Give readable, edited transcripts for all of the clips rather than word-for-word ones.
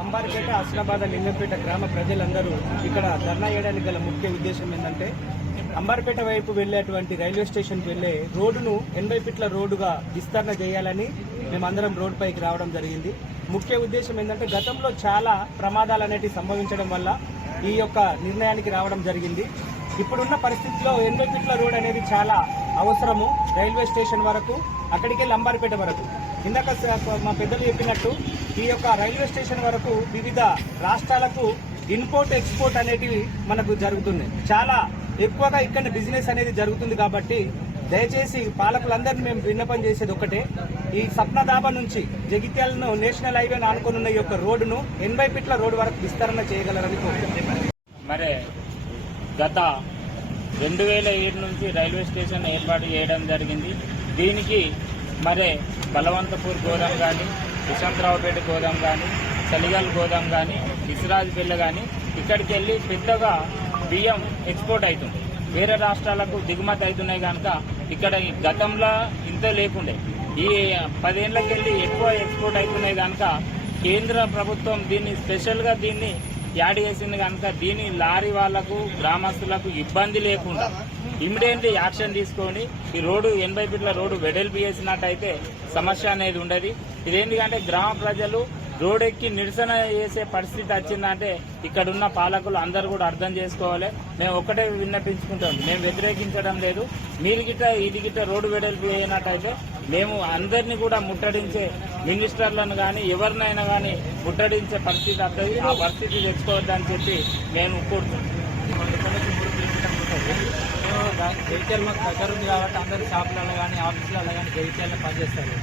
అంబార్పేట, అస్లాబాద్, లింగంపేట గ్రామ ప్రజలందరూ ఇక్కడ ధర్నా చేయడానికి గల ముఖ్య ఉద్దేశం ఏంటంటే అంబార్పేట వైపు వెళ్లేటువంటి రైల్వే స్టేషన్కి వెళ్లే రోడ్డును 80 ఫీట్ల రోడ్డుగా విస్తరణ చేయాలని మేమందరం రోడ్డుపైకి రావడం జరిగింది. ముఖ్య ఉద్దేశం ఏంటంటే గతంలో చాలా ప్రమాదాలు అనేటివి సంభవించడం వల్ల ఈ యొక్క నిర్ణయానికి రావడం జరిగింది. ఇప్పుడున్న పరిస్థితిలో 80 ఫీట్ల రోడ్ అనేది చాలా అవసరము. రైల్వే స్టేషన్ వరకు, అక్కడికి వెళ్ళి అంబార్పేట వరకు. ఇందాక మా పెద్దలు చెప్పినట్టు ఈ యొక్క రైల్వే స్టేషన్ వరకు వివిధ రాష్ట్రాలకు ఇంపోర్ట్ ఎక్స్పోర్ట్ అనేటివి మనకు జరుగుతున్నాయి. చాలా ఎక్కువగా ఇక్కడ బిజినెస్ అనేది జరుగుతుంది. కాబట్టి దయచేసి పాలకులందరినీ మేము విన్నపం చేసేది ఒకటే, ఈ సప్నదాబా నుంచి జగిత్యాలను నేషనల్ హైవేను ఆనుకున్న ఈ యొక్క రోడ్డును 80 ఫీట్ల రోడ్డు వరకు విస్తరణ చేయగలరని కోరుతున్నాం. మరి గత 2007 నుంచి రైల్వే స్టేషన్ ఏర్పాటు చేయడం జరిగింది. దీనికి మరి బలవంతపూర్ గోదాం కానీ, యశ్వంతరావుపేట గోదాం కానీ, చలిగల్ గోదాం కానీ, ఇస్రాజ్పల్లి కానీ ఇక్కడికి వెళ్ళి పెద్దగా బియ్యం ఎక్స్పోర్ట్ అవుతుంది. వేరే రాష్ట్రాలకు దిగుమతి అవుతున్నాయి కనుక ఇక్కడ గతంలో ఇంత లేకుండే ఈ 10 ఏళ్ళకి వెళ్ళి ఎక్కువ ఎక్స్పోర్ట్ అవుతున్నాయి కనుక కేంద్ర ప్రభుత్వం దీన్ని స్పెషల్గా దీన్ని యాడ్ చేసింది కనుక దీని లారీ వాళ్లకు, గ్రామస్తులకు ఇబ్బంది లేకుండా ఇమ్మీడియట్లీ యాక్షన్ తీసుకొని ఈ రోడ్డు 80 ఫీట్ల రోడ్డు వెడల్పు చేసినట్టయితే సమస్య అనేది ఉండదు. ఇదేంటంటే గ్రామ ప్రజలు రోడ్ ఎక్కి నిరసన చేసే పరిస్థితి వచ్చిందంటే ఇక్కడున్న పాలకులు అందరూ కూడా అర్థం చేసుకోవాలి. మేము ఒక్కటే విన్నపించుకుంటాం, మేము వ్యతిరేకించడం లేదు. మీరు గిట్ట ఇది గిట్ట రోడ్డు వెడల్పు అయినట్టయితే మేము అందరినీ కూడా ముట్టడించే మినిస్టర్లను కానీ ఎవరినైనా కానీ ముట్టడించే పరిస్థితి వస్తుంది. ఆ పరిస్థితి తెచ్చుకోవద్దని చెప్పి మేము కోరుతున్నాం. జగిత్యాల మాకు దగ్గర ఉంది కాబట్టి అందరూ షాపులలో కానీ ఆఫీసులలో కానీ జగిత్యాలలో పనిచేస్తారు.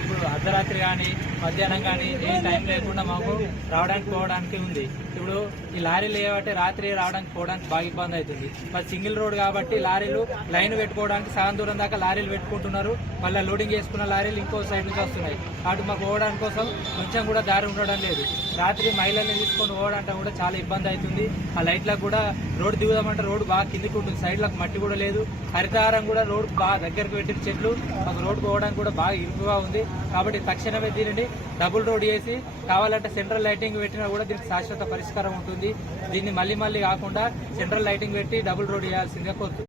ఇప్పుడు అర్ధరాత్రి కానీ మధ్యాహ్నం కానీ ఏ టైం లేకుండా మాకు రావడానికి పోవడానికి ఉంది. ఇప్పుడు ఈ లారీలు ఏమంటే రాత్రి రావడానికి పోవడానికి బాగా ఇబ్బంది అవుతుంది. మరి సింగిల్ రోడ్ కాబట్టి లారీలు లైన్ పెట్టుకోవడానికి సగం దూరం దాకా లారీలు పెట్టుకుంటున్నారు. మళ్ళీ లోడింగ్ చేసుకున్న లారీలు ఇంకో సైడ్ నుంచి వస్తున్నాయి. కాబట్టి మాకు పోవడానికి కోసం కొంచెం కూడా దారి ఉండడం లేదు. రాత్రి మహిళల్ని తీసుకొని పోవడానికి కూడా చాలా ఇబ్బంది అవుతుంది. ఆ లైట్లకు కూడా రోడ్డు దిగుదామంటే రోడ్డు బాగా కిందికి ఉంటుంది. సైడ్లకు మట్టి కూడా లేదు. హరితహారం కూడా రోడ్డు బాగా దగ్గరకు పెట్టిన చెట్లు మాకు రోడ్డు పోవడానికి కూడా బాగా ఇరుకుగా ఉంది. కాబట్టి తక్షణమే దీనిని డబుల్ రోడ్ చేసి కావాలంటే సెంట్రల్ లైటింగ్ పెట్టినా కూడా దీనికి శాశ్వత పరిష్కారం ఉంటుంది. దీన్ని మళ్ళీ కాకుండా సెంట్రల్ లైటింగ్ పెట్టి డబుల్ రోడ్ చేయాల్సిందిగా కోరుతుంది.